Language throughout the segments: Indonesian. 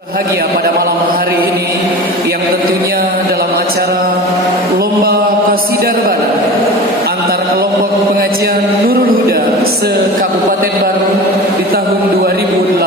Bahagia pada malam hari ini yang tentunya dalam acara Lomba Qasidah Rebana antar kelompok pengajian Nurul Huda se-Kabupaten Baru di tahun 2018.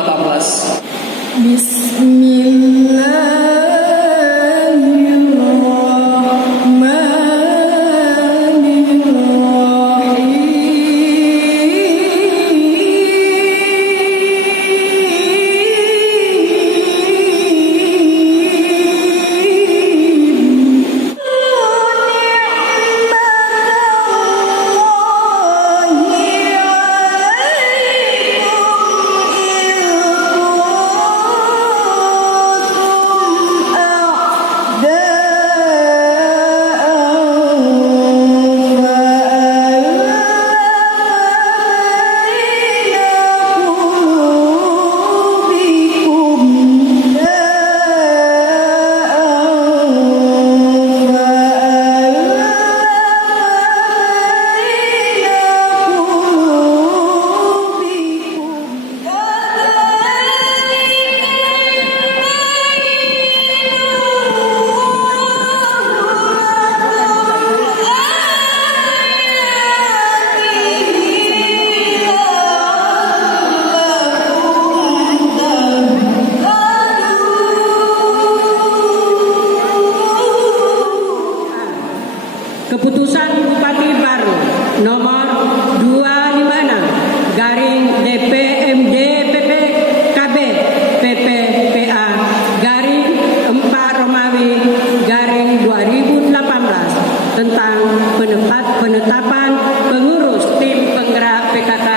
Keputusan Bupati Baru nomor 256 garing DPMD PPKB PPPA garing 4 Romawi garing 2018 tentang penetapan pengurus tim penggerak PKK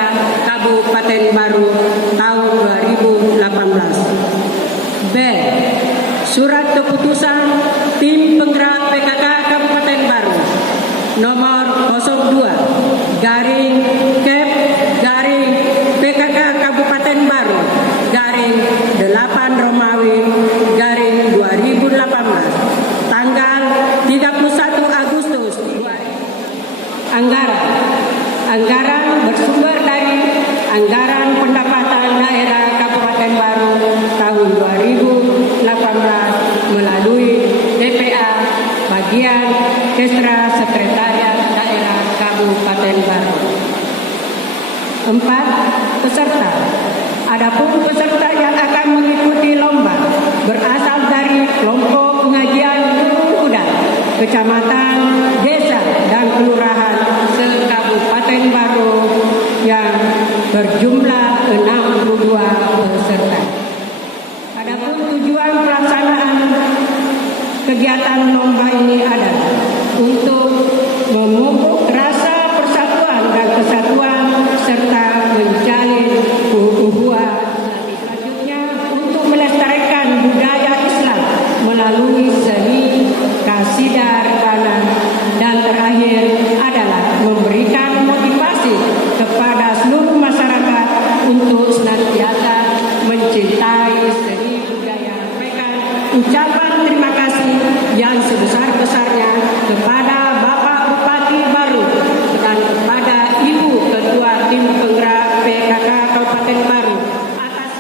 Kabupaten Baru tahun 2018. B. Surat keputusan tim penggerak PKK Kabupaten Baru nomor 02 garing Kep garing PKK Kabupaten Baru garing 8 Romawi garing 2018 tanggal 31 Agustus 2000. Anggaran bersumber dari Anggaran Pendapatan Daerah Kabupaten Baru tahun 2018 melalui BPA bagian Kesra Sekretariat Daerah Kabupaten Baru. 4. Peserta. Adapun peserta yang akan mengikuti lomba berasal dari kelompok pengajian Nurul Huda, kecamatan, desa, dan kelurahan se-Kabupaten Baru yang berjumlah 62 peserta. Adapun tujuan pelaksanaan kegiatan lomba ini adalah untuk memupuk rasa persatuan dan kesatuan serta menjalin ukhuwah. Selanjutnya untuk melestarikan budaya Islam melalui seni qasidah rebana, dan terakhir adalah memberikan motivasi kepada seluruh masyarakat untuk senantiasa mencintai seni budaya mereka. Ucapan terima kasih yang sebesar-besarnya kepada Bapak Bupati Baru dan kepada Ibu Ketua Tim Penggerak PKK Kabupaten Baru atas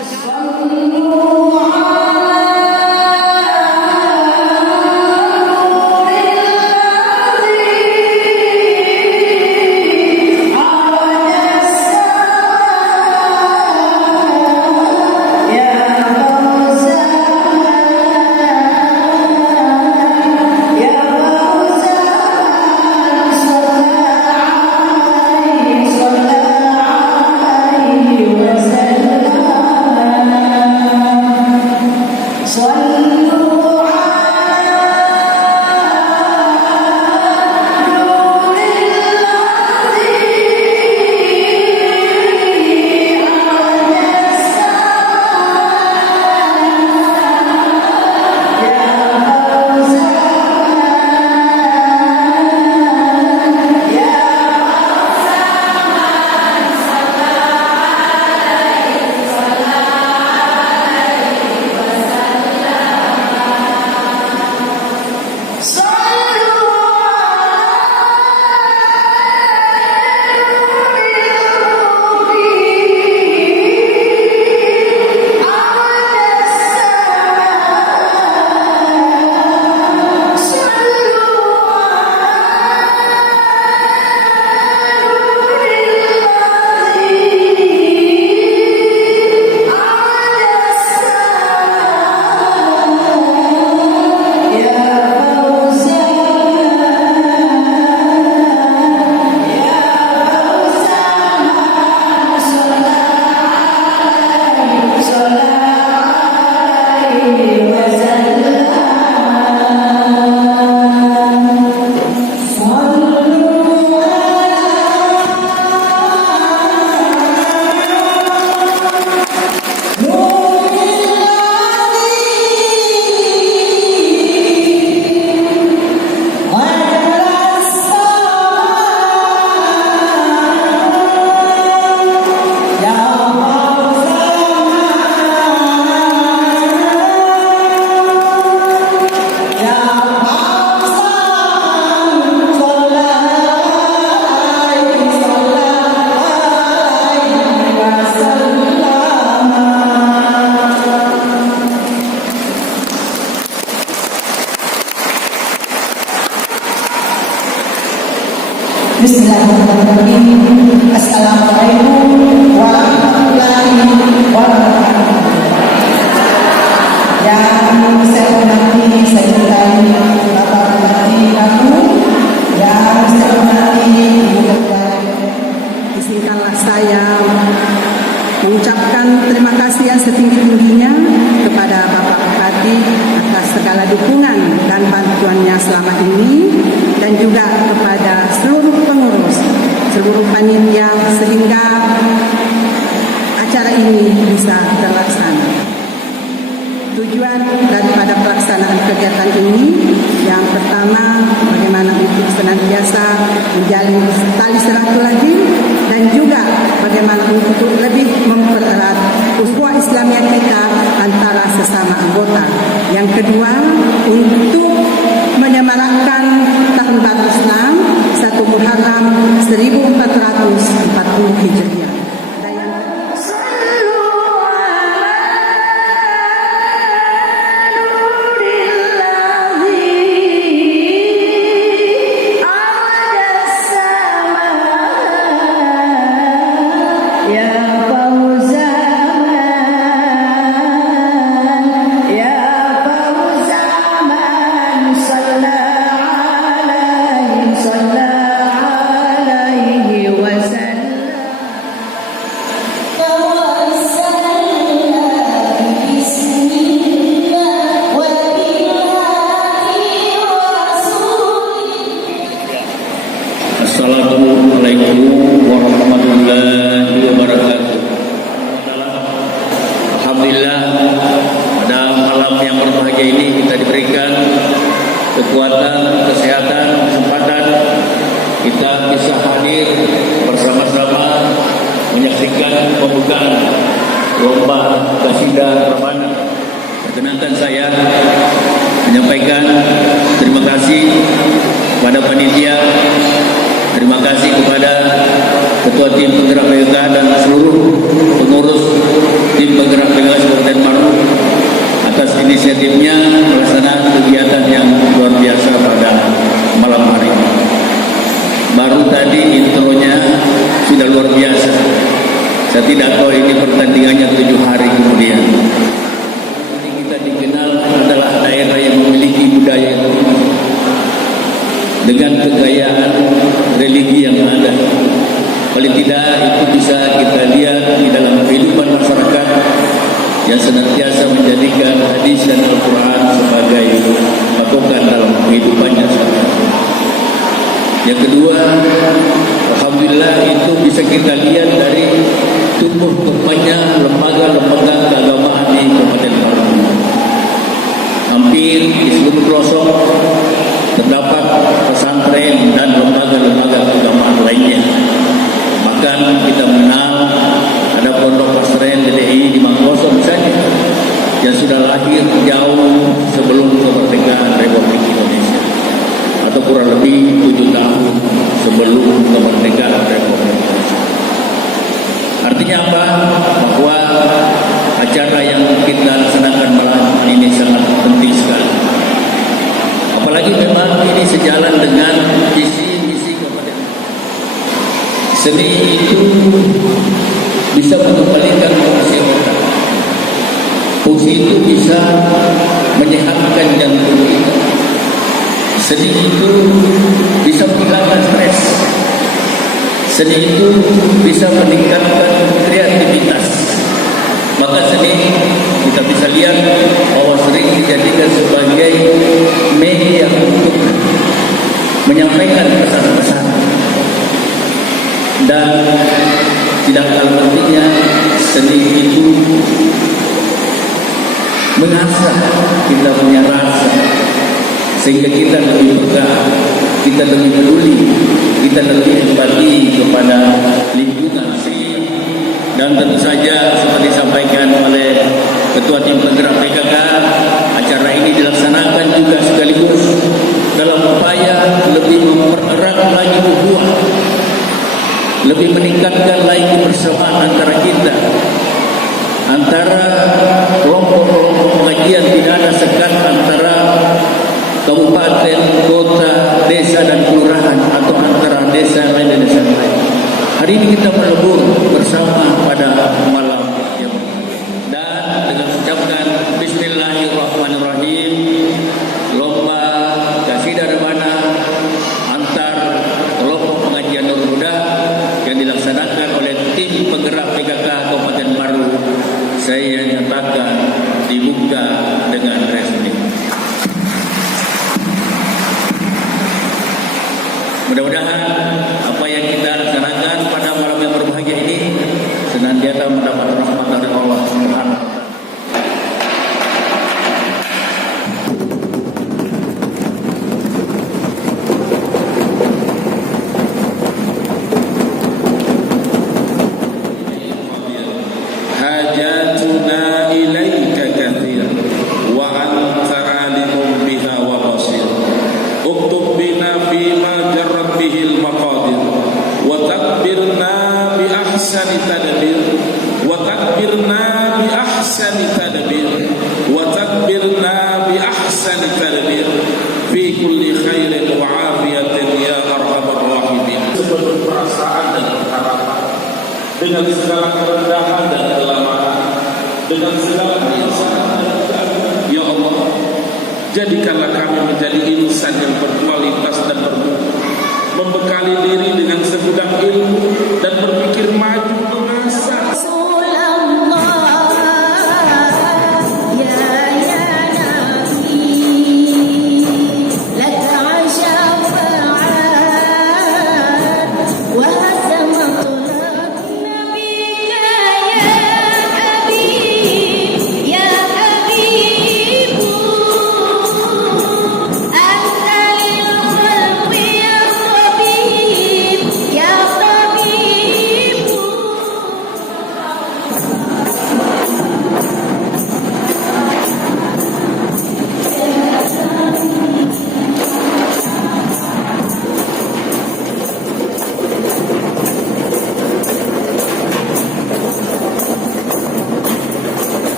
Bismillahirrahmanirrahim. Assalamualaikum warahmatullahi wabarakatuh. Yang saya hormati sertai Bapak Bupati Batu, yang saya hormati Ibu Ketua. Izinkanlah saya mengucapkan terima kasih yang setinggi-tingginya kepada Bapak Bupati atas segala dukungan dan bantuannya selama ini, dan juga kepada seluruh pengurus, seluruh panitia, sehingga acara ini bisa terlaksana. Tujuan daripada pelaksanaan kegiatan ini, yang pertama, bagaimana untuk senantiasa menjalin tali silaturahim, dan juga bagaimana untuk lebih mempererat ukhuwah Islamiyah kita antara sesama anggota. Yang kedua, untuk menyemarakkan Tahun Baru Islam 1 Muharram 1440 Hijriah. Assalamualaikum warahmatullahi wabarakatuh. Alhamdulillah, pada malam yang berbahagia ini kita diberikan kekuatan, kesehatan, kesempatan kita bisa hadir bersama-sama menyaksikan pembukaan lomba Qasidah Rabana. Perkenankan saya menyampaikan terima kasih kepada panitia, terima kasih kepada Ketua Tim Penggerak PKK dan seluruh pengurus Tim Penggerak PKK Kabupaten Maru atas inisiatifnya melaksanakan kegiatan yang luar biasa pada malam hari. Baru tadi intronya sudah luar biasa. Saya tidak tahu ini pertandingannya 7 hari kemudian. Ini kita dikenal adalah daerah yang memiliki budaya yang tinggi dengan kekayaan religi yang ada. Paling tidak itu bisa kita lihat di dalam kehidupan masyarakat yang senantiasa menjadikan hadis dan Al-Quran sebagai patokan dalam kehidupannya. Yang kedua, alhamdulillah itu bisa kita lihat dari tumbuh kembangnya lembaga-lembaga keagamaan di Kabupaten Maru. Hampir di seluruh pelosok terdapat pesantren dan lembaga-lembaga keagamaan lainnya. Bahkan kita mengenal ada pondok pesantren DDI di Mangkoso misalnya yang sudah lahir jauh sebelum kemerdekaan Republik Indonesia, atau kurang lebih 7 tahun sebelum kemerdekaan Republik Indonesia. Artinya apa? Bahwa acara yang kita laksanakan malam ini sangat penting sekali. Apalagi memang ini sejalan dengan visi-misi Kabupaten. Seni itu bisa mengembalikan fungsi otak. Fungsi itu bisa menyehatkan jantung kita. Seni itu bisa menghilangkan stres. Seni itu bisa meningkatkan kreativitas. Maka seni kita bisa lihat bahwa seni menyampaikan pesan-pesan. Dan tidak kalah pentingnya, seni itu mengasah kita punya rasa, sehingga kita lebih peka, kita lebih peduli, kita lebih empati kepada lingkungan. Dan tentu saja seperti disampaikan oleh Ketua Tim Penggerak PKK, acara ini dilaksanakan juga sekaligus dalam upaya lebih mempererat lagi hubungan, lebih meningkatkan lagi persamaan antara kita, antara kelompok-kelompok pengajian. Tidak ada sekat antara kabupaten, kota, desa dan kelurahan, atau antara desa lain dan desa lain. Hari ini kita melebur bersama pada malam yang dan dengan ucapkan Bismillahirrahmanirrahim, lomba Qasidah Rebana antar kelompok pengajian Nurul Huda yang dilaksanakan oleh tim penggerak PKK Kabupaten Baru, saya nyatakan dibuka dengan resmi. Mudah-mudahan apa yang kita laksanakan pada malam yang berbahagia ini senantiasa mendapat rahmat dari Allah Subhanahu wa Ta'ala. Hajatuna ilaika kathir wa anta alimun biha wa basir. Uktub bina bima jarrat bihil maqadir wa takbirna bi ahsani tadbir wa takbirna bi ahsani tadbir wa takbirna bi ahsani tadbir fi kulli khairin wa afiyatin ya arhamar rahimin. Sepenuh perasaan dan harapan, dengan segala kerendahan dan kelemahan, dengan segala keinsanan dan keagungan, ya Allah, jadikanlah kami menjadi insan yang berkualitas dan bermutu, membekali diri dengan segudang ilmu,